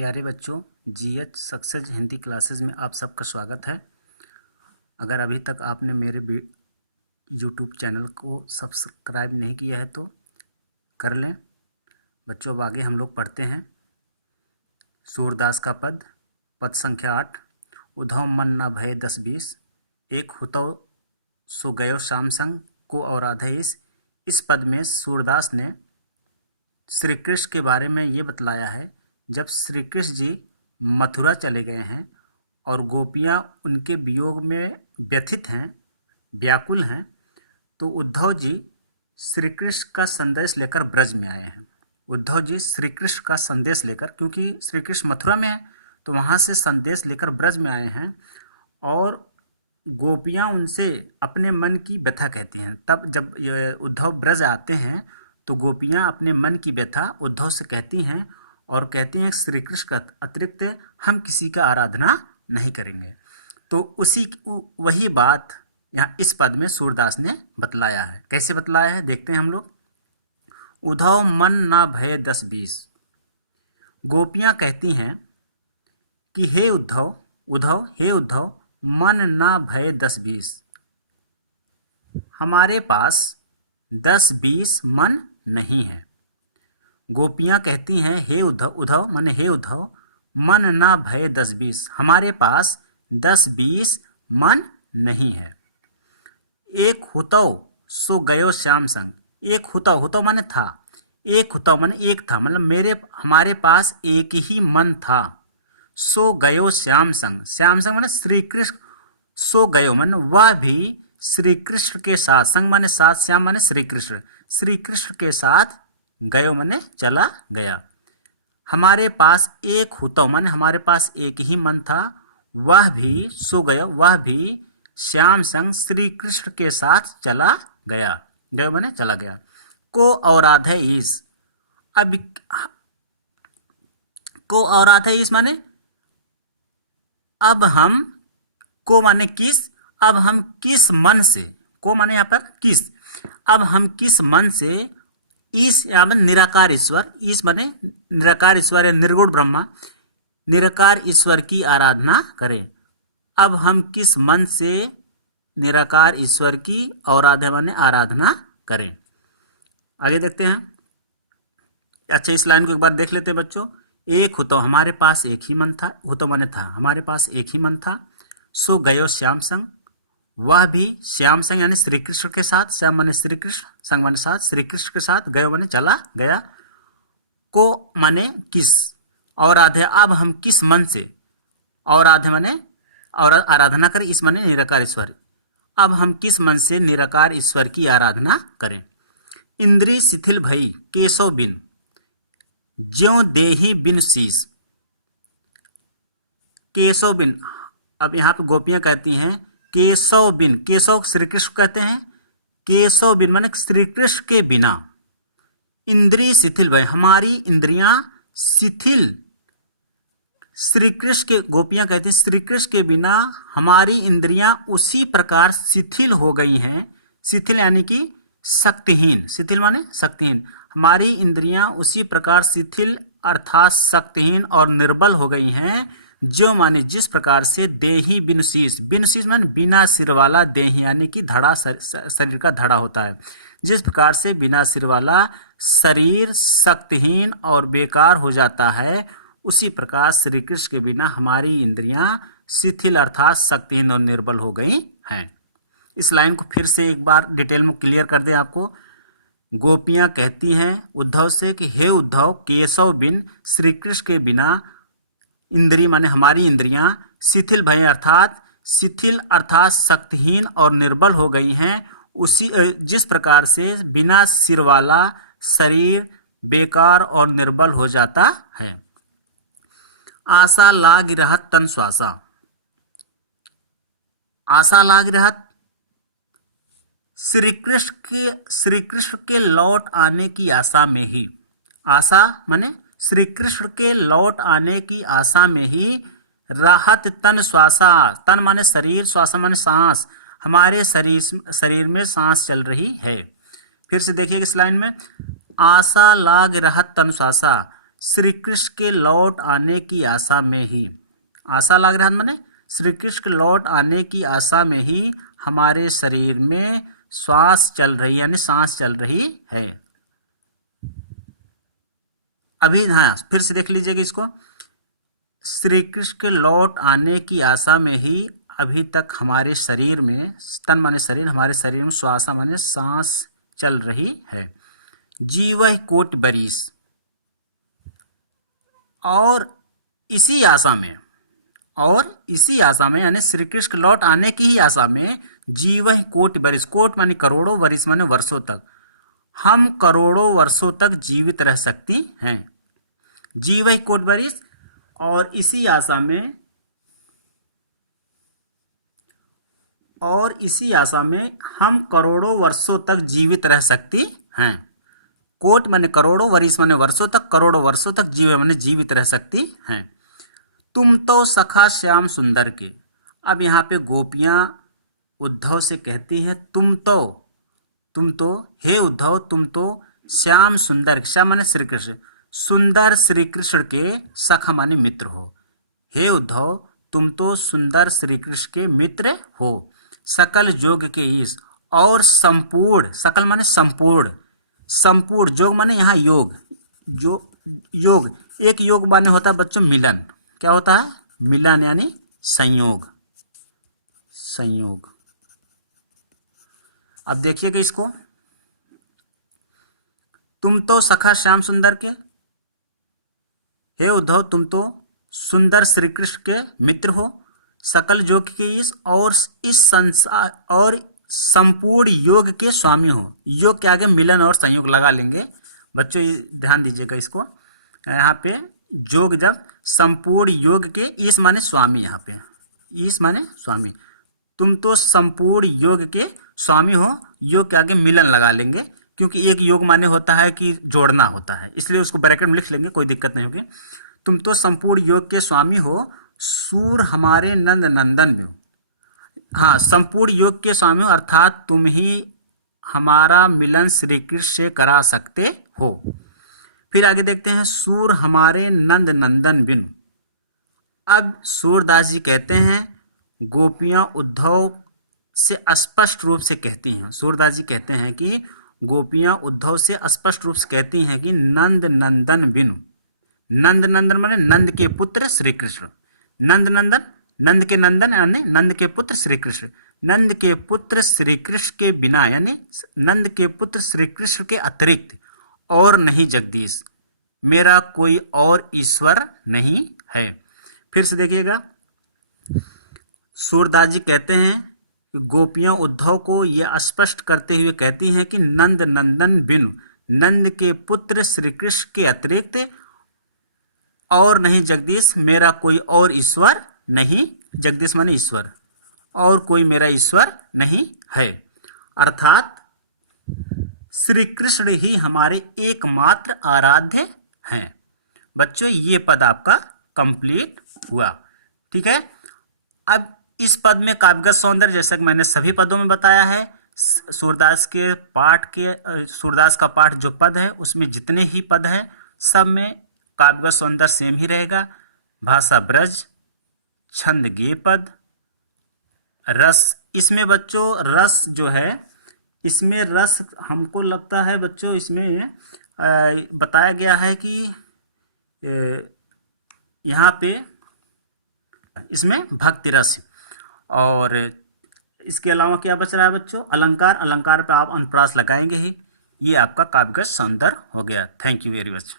प्यारे बच्चों, GH success Hindi classes में आप सबका स्वागत है। अगर अभी तक आपने मेरे यूट्यूब चैनल को सब्सक्राइब नहीं किया है तो कर लें। बच्चों, अब आगे हम लोग पढ़ते हैं सूरदास का पद संख्या 8। उधव मन न भय 10-20, एक हुतौ सो गयो श्याम संग को और आधे इस पद में सूरदास ने श्री कृष्ण के बारे में ये बतलाया है। जब श्री कृष्ण जी मथुरा चले गए हैं और गोपियां उनके वियोग में व्यथित हैं, व्याकुल हैं, तो उद्धव जी श्री कृष्ण का संदेश लेकर ब्रज में आए हैं। उद्धव जी श्री कृष्ण का संदेश लेकर, क्योंकि श्री कृष्ण मथुरा में है तो वहां से संदेश लेकर ब्रज में आए हैं और गोपियां उनसे अपने मन की व्यथा कहती हैं। तब जब उद्धव ब्रज आते हैं तो गोपियां अपने मन की व्यथा उद्धव से कहती हैं और कहती हैं श्री कृष्ण का अतिरिक्त हम किसी का आराधना नहीं करेंगे। तो वही बात यहाँ इस पद में सूरदास ने बतलाया है। कैसे बतलाया है देखते हैं हम लोग। उद्धव मन ना भय 10-20, गोपियां कहती हैं कि हे उद्धव हे उद्धव, मन ना भय 10-20, हमारे पास 10-20 मन नहीं है। गोपियां कहती हैं हे उद्धव माने हे उद्धव, मन ना भय 10-20, हमारे पास 10-20 मन नहीं है। एक हुतौ सो गयो श्याम संग, एक हुतौ माने था, एक हुतौ माने एक था, मतलब हमारे पास एक ही मन था। सो गयो श्याम संग माने श्री कृष्ण, सो गयो माने वह भी श्री कृष्ण के साथ, संग माने साथ, श्याम माने श्री कृष्ण के साथ, गयो माने चला गया। हमारे पास एक हुतौ माने हमारे पास एक ही मन था, वह भी सो गयो, वह भी श्याम संग श्री कृष्ण के साथ चला गया। गयो माने चला गया। को और आधे ईस, अब को और आधे ईस माने अब हम, को माने किस, अब हम किस मन से, को माने यहाँ पर किस, अब हम किस मन से ईश यहाँ पर निराकार ईश्वर, ईश माने निराकार ईश्वर है, निर्गुण ब्रह्मा, निराकार ईश्वर की आराधना करें। अब हम किस मन से निराकार ईश्वर की और आधे माने आराधना करें। आगे देखते हैं। अच्छा, इस लाइन को एक बार देख लेते हैं बच्चों। एक हुतो, हमारे पास एक ही मन था, हुतो माने था, हमारे पास एक ही मन था। सो गयो श्याम संग, वह भी श्याम संग यानी श्री कृष्ण के साथ, श्याम माने श्री कृष्ण, संग माने साथ, श्री कृष्ण के साथ, गयो माने चला गया, को माने किस, और आधे अब हम किस मन से, और आधे माने और आराधना करें, इस माने निराकार ईश्वर, अब हम किस मन से निराकार ईश्वर की आराधना करें। इंद्री शिथिल भई केशव बिन, ज्यों देही बिन शीस, केशव बिन, अब यहाँ पे गोपियां कहती हैं केशव बिन, केशव श्री कृष्ण कहते हैं, केशव बिन माने श्री कृष्ण के बिना, इंद्री शिथिल भई, हमारी इंद्रियां शिथिल, श्री कृष्ण के, गोपियां कहते हैं श्री कृष्ण के बिना हमारी इंद्रियां उसी प्रकार शिथिल हो गई हैं। शिथिल यानी कि शक्तिहीन, शिथिल माने शक्तिहीन, हमारी इंद्रियां उसी प्रकार शिथिल अर्थात शक्तिहीन और निर्बल हो गई हैं, जो माने जिस प्रकार से देही बिन शीश, बिन शीश माने बिना सिर वाला, देही यानी कि धड़ा, शरीर का धड़ा होता है, जिस प्रकार से बिना सिर वाला शरीर शक्तिहीन और बेकार हो जाता है, उसी प्रकार श्री कृष्ण के बिना हमारी इंद्रियां शिथिल अर्थात शक्तिहीन और निर्बल हो गई हैं। इस लाइन को फिर से एक बार डिटेल में क्लियर कर दें आपको। गोपियां कहती हैं उद्धव से कि हे उद्धव, केशव बिन, श्री कृष्ण के बिना इंद्री माने हमारी इंद्रियां शिथिल भय अर्थात शक्तिहीन और निर्बल हो गई हैं, उसी जिस प्रकार से बिना सिर वाला शरीर बेकार और निर्बल हो जाता है। आशा लाग रहत तन श्वासा, आशा लाग रहत श्री कृष्ण के लौट आने की आशा में ही, आशा माने श्री कृष्ण के लौट आने की आशा में ही, राहत तन श्वासा, तन माने शरीर, श्वासा माने सांस, हमारे शरीर में सांस चल रही है। फिर से देखिए इस लाइन में, आशा लाग रहत तन श्वासा, श्री कृष्ण के लौट आने की आशा में ही, आशा लग रहा है मैंने, श्री कृष्ण के लौट आने की आशा में ही हमारे शरीर में श्वास चल रही है, यानी सांस चल रही है। अभी हाँ फिर से देख लीजिएगा इसको, श्री कृष्ण के लौट आने की आशा में ही अभी तक हमारे शरीर में, तन माने शरीर, हमारे शरीर में श्वासा माने सांस चल रही है। जीवह कोटि बरिस, और इसी आशा में, और इसी आशा में यानी श्री कृष्ण लौट आने की ही आशा में जीवह कोटि बरिस, कोट माने करोड़ों, बरिस माने वर्षों तक, हम करोड़ों वर्षों तक जीवित रह सकती हैं। जीवह कोटि बरिस, और इसी आशा में, और इसी आशा में हम करोड़ों वर्षों तक जीवित रह सकती हैं। कोट माने करोड़ों, वरिस माने वर्षों तक, करोड़ों वर्षों तक जीव माने जीवित रह सकती हैं। तुम तो सखा श्याम सुंदर के, अब यहाँ पे गोपियां उद्धव से कहती हैं तुम तो हे उद्धव तुम तो श्याम सुंदर, श्याम माने श्री कृष्ण, सुंदर श्री कृष्ण के सखा माने मित्र हो। हे उद्धव तुम तो सुंदर श्री कृष्ण के मित्र हो। सकल जोग के ईश, और संपूर्ण, सकल माने संपूर्ण, संपूर्ण जोग माने यहाँ योग, जो योग, एक योग माने होता है बच्चों मिलन, क्या होता है मिलन यानी संयोग, संयोग। अब देखिएगा इसको, तुम तो सखा श्याम सुंदर के, हे उद्धव तुम तो सुंदर श्री कृष्ण के मित्र हो, सकल योग के ईश, और इस संसार और संपूर्ण योग के स्वामी हो। योग के आगे मिलन और संयोग लगा लेंगे बच्चों, ध्यान दीजिएगा इसको। यहाँ पे योग जब संपूर्ण योग के, ईश माने स्वामी, यहाँ पे ईश माने स्वामी, तुम तो संपूर्ण योग के स्वामी हो, योग के आगे मिलन लगा लेंगे क्योंकि एक योग माने होता है कि जोड़ना होता है, इसलिए उसको ब्रैकेट में लिख लेंगे, कोई दिक्कत नहीं होगी। तुम तो संपूर्ण योग के स्वामी हो, सूर हमारे नंद नंदन में हो। हाँ, संपूर्ण योग के स्वामी हो अर्थात तुम ही हमारा मिलन श्री कृष्ण से करा सकते हो। फिर आगे देखते हैं, सूर हमारे नंद नंदन बिनु। अब सूरदास जी कहते हैं गोपियां उद्धव से स्पष्ट रूप से कहती हैं, सूरदास जी कहते हैं कि गोपियां उद्धव से स्पष्ट रूप से कहती हैं कि नंद नंदन बिनु, नंद नंदन माने नंद के पुत्र श्री कृष्ण, नंद नंदन नंद के नंदन यानी नंद के पुत्र श्री कृष्ण, नंद के पुत्र श्री कृष्ण के बिना यानी नंद के पुत्र श्री कृष्ण के अतिरिक्त और नहीं जगदीश, मेरा कोई और ईश्वर नहीं है। फिर से देखिएगा, सूरदास जी कहते हैं गोपियां उद्धव को यह स्पष्ट करते हुए कहती हैं कि नंद नंदन बिनु, नंद के पुत्र श्री कृष्ण के अतिरिक्त और नहीं जगदीश, मेरा कोई और ईश्वर नहीं, जगदीश माने ईश्वर, और कोई मेरा ईश्वर नहीं है, अर्थात श्री कृष्ण ही हमारे एकमात्र आराध्य हैं। बच्चों ये पद आपका कंप्लीट हुआ, ठीक है। अब इस पद में काव्यगत सौंदर्य, जैसा कि मैंने सभी पदों में बताया है, सूरदास के पाठ के, सूरदास का पाठ जो पद है उसमें जितने ही पद हैं सब में काव्यगत सौंदर्य सेम ही रहेगा। भाषा ब्रज, छंद गे पद, रस, इसमें बच्चों रस जो है, इसमें रस हमको लगता है बच्चों इसमें बताया गया है कि यहाँ पे इसमें भक्ति रस, और इसके अलावा क्या बच रहा है बच्चों, अलंकार, अलंकार पे आप अनुप्रास लगाएंगे ही। ये आपका काव्यगत सौंदर्य हो गया। Thank you very much.